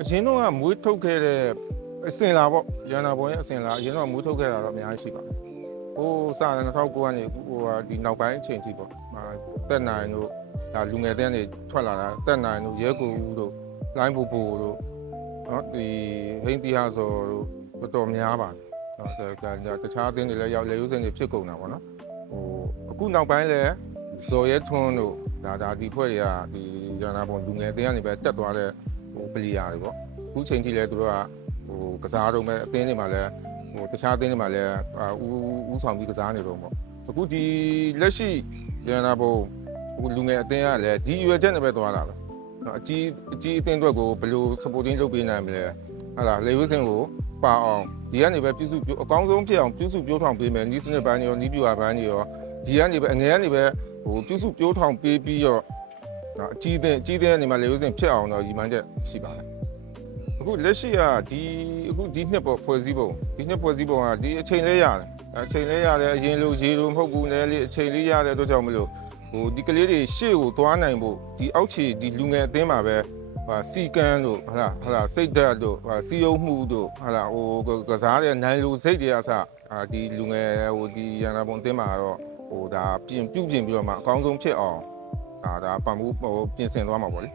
အရင်တော့ကမွေးထုတ်ခဲ့တဲ့အစင်လာပေါ့ရန်နာပေါ်ရဲ့အစင်လာအရင်တော့မွေးထုတ်ခဲ့တာတော့အများကြီးရှိပါဟိုစတဲ့2009ကနေဟိုဒီနောက်ပိုင်းအချိန်ထိပေါ့တက်နိုင်တို့ဒါလူငယ်တဲ့ကနေထွက်လာတာတက်နိုင်တို့ရဲကူတို့လိုင်းပူပူတို့နော်ဒီဟိန်းတီဟာဆိုတို့တော်တော်များပါနော်တခြားအသင်းတွေလည်းရောက်လေရုပ်စင်တွေဖြစ်ကုန်တာပေါ့နော်ဟိုအခုနောက်ပိုင်းလည်းဇော်ရဲထွန်းတို့ဒါဒီဖွဲ့တွေကဒီရန်နာပေါ်လူငယ်တဲ့ကနေပဲတက်သွားတဲ့ဟိုပလီယာတွေပေါ့အခုချိန်ထိလည်းသူတို့ကဟိုကစားတော့မဲ့အသင်းတွေမှာလည်းဟိုတခြားအသင်းတွေမှာလည်းဦးဆောင်ပြီးကစားနေတော့ပေါ့အခုဒီလက်ရှိရန်နာပေါ်ဟိုလူငယ်အသင်းကလည်းဒီရွယ်ချက်နဲ့ပဲသွားတာပဲအကြီးအသင်းအတွက်ကိုဘယ်လို supporting လုပ်ပေးနိုင်မလဲဟာလားလေဝစ်စင်ကိုပါအောင်ဒီကနေပဲပြုစုအကောင်းဆုံးဖြစ်အောင်ပြုစုပြောထောင်ပေးမယ်နီးစနစ်ပိုင်းရောနီးပြူဟာပိုင်းရောဒီကနေပဲအငယ်ကနေပဲဟိုပြုစုပြောထောင်ပေးပြီးတော့အကြီးအသင်းကနေမှလေဝစ်စင်ဖြစ်အောင်တော့ရည်မှန်းချက်ရှိပါတယ်အခုလက်ရှိကဒီနှစ်ပေါ်ဖွဲ့စည်းပုံဒီနှစ်ဖွဲ့စည်းပုံကဒီအချိန်လေးရတယ်အချိန်လေးရတယ်အရင်လိုရေလိုမဟုတ်ဘူးနည်းလေးအချိန်လေးရတဲ့အတွက်ကြောင့်မလို့ဟိုဒီကလေးတွေရှေ့ကိုသွားနိုင်ဖို့ဒီအောက်ခြေဒီလူငယ်အသင်းမှာပဲစီကန်းတို့ဟာလားစိတ်ဓာတ်တို့စီယုံမှုတို့ဟာလားဟိုကစားတဲ့နိုင်လူစိတ်တွေအစဒီလူငယ်ဟိုဒီရန်နာပုံအသင်းမှာတော့ဟိုဒါပြုပြင်ပြီးတော့မှအကောင်းဆုံးဖြစ်အောင်ဒါပံ့ပိုးဟိုပြင်ဆင်သွားမှာပေါ့လေ